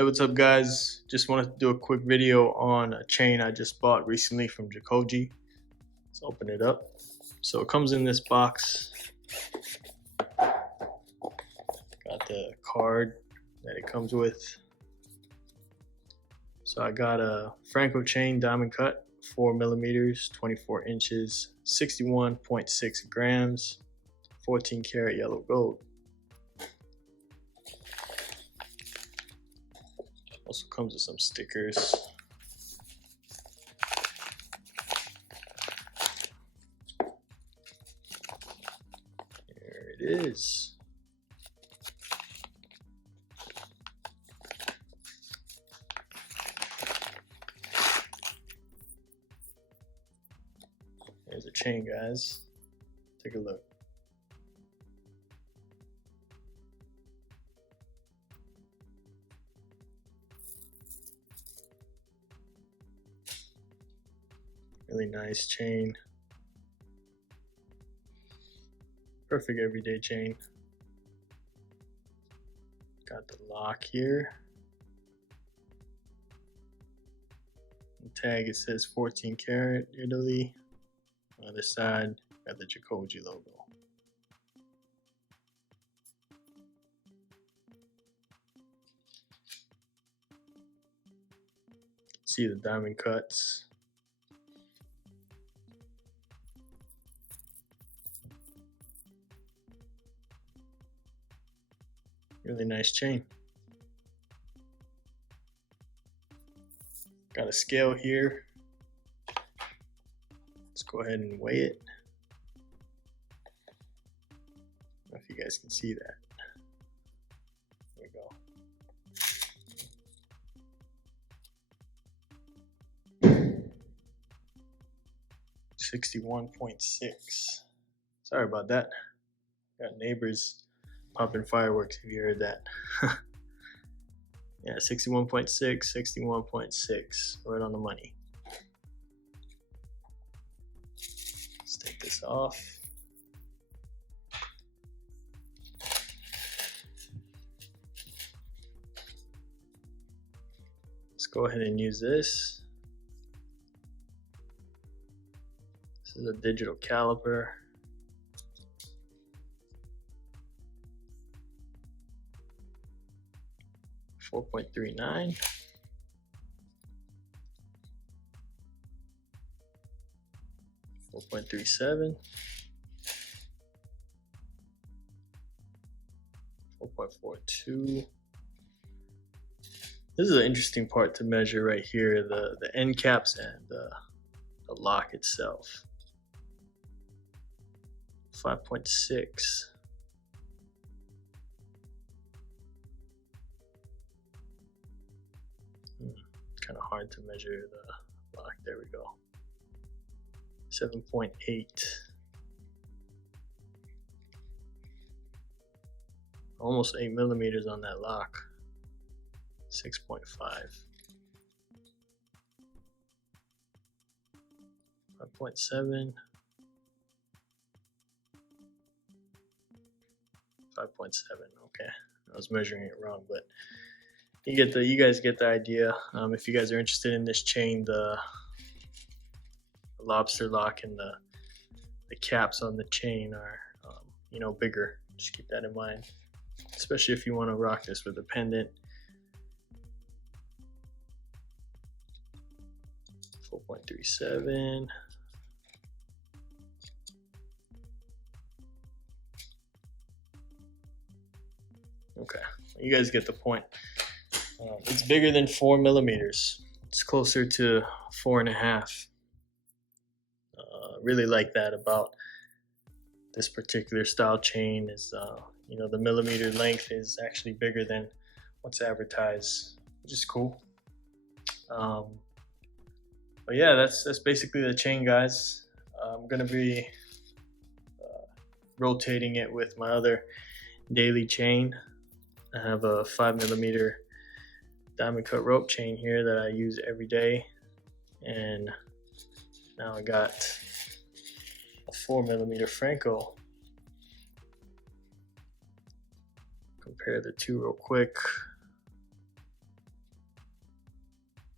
Hey, what's up, guys? Just wanted to do a quick video on a chain I just bought recently from Jacoje. Let's open it up. So it comes in this box. Got the card that it comes with. So I got a Franco chain diamond cut, 4 millimeters, 24 inches, 61.6 grams, 14 karat yellow gold. Also comes with some stickers. There it is. There's a chain, guys. Take a look. Really nice chain. Perfect everyday chain. Got the lock here. The tag, it says 14 karat Italy. On the other side, got the Jacoje logo. See the diamond cuts. Really nice chain. Got a scale here. Let's go ahead and weigh it. I don't know if you guys can see that. There we go. 61.6. Sorry about that. Got neighbors popping fireworks if you heard that. Yeah, 61.6, 61.6, right on the money. Let's take this off. Let's go ahead and use this. This is a digital caliper. .39. .37. 4.42. This is an interesting part to measure right here, the end caps and the lock itself. 5.6. Kind of hard to measure the lock. There we go. 7.8. Almost 8 millimeters on that lock. 6.5. 5.7. 5.7. Okay, I was measuring it wrong, but you guys get the idea. If you guys are interested in this chain, the lobster lock and the caps on the chain are bigger. Just keep that in mind, especially if you want to rock this with a pendant. 4.37. Okay, you guys get the point. It's bigger than 4 millimeters. It's closer to 4.5. Really like that about this particular style chain is, the millimeter length is actually bigger than what's advertised, which is cool. But yeah, that's basically the chain, guys. I'm gonna be rotating it with my other daily chain. I have a 5 millimeter diamond cut rope chain here that I use every day, and now I got a 4 millimeter Franco. Compare the two real quick.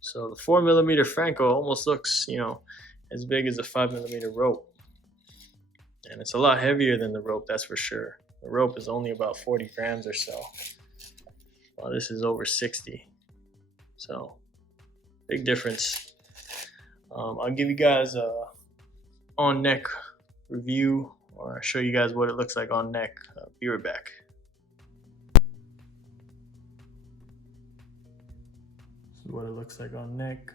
So the 4mm Franco almost looks, you know, as big as a 5mm rope. And it's a lot heavier than the rope, that's for sure. The rope is only about 40 grams or so, while this is over 60. So big difference. I'll give you guys a on neck review, or I'll show you guys what it looks like on neck. Be right back. This is what it looks like on neck.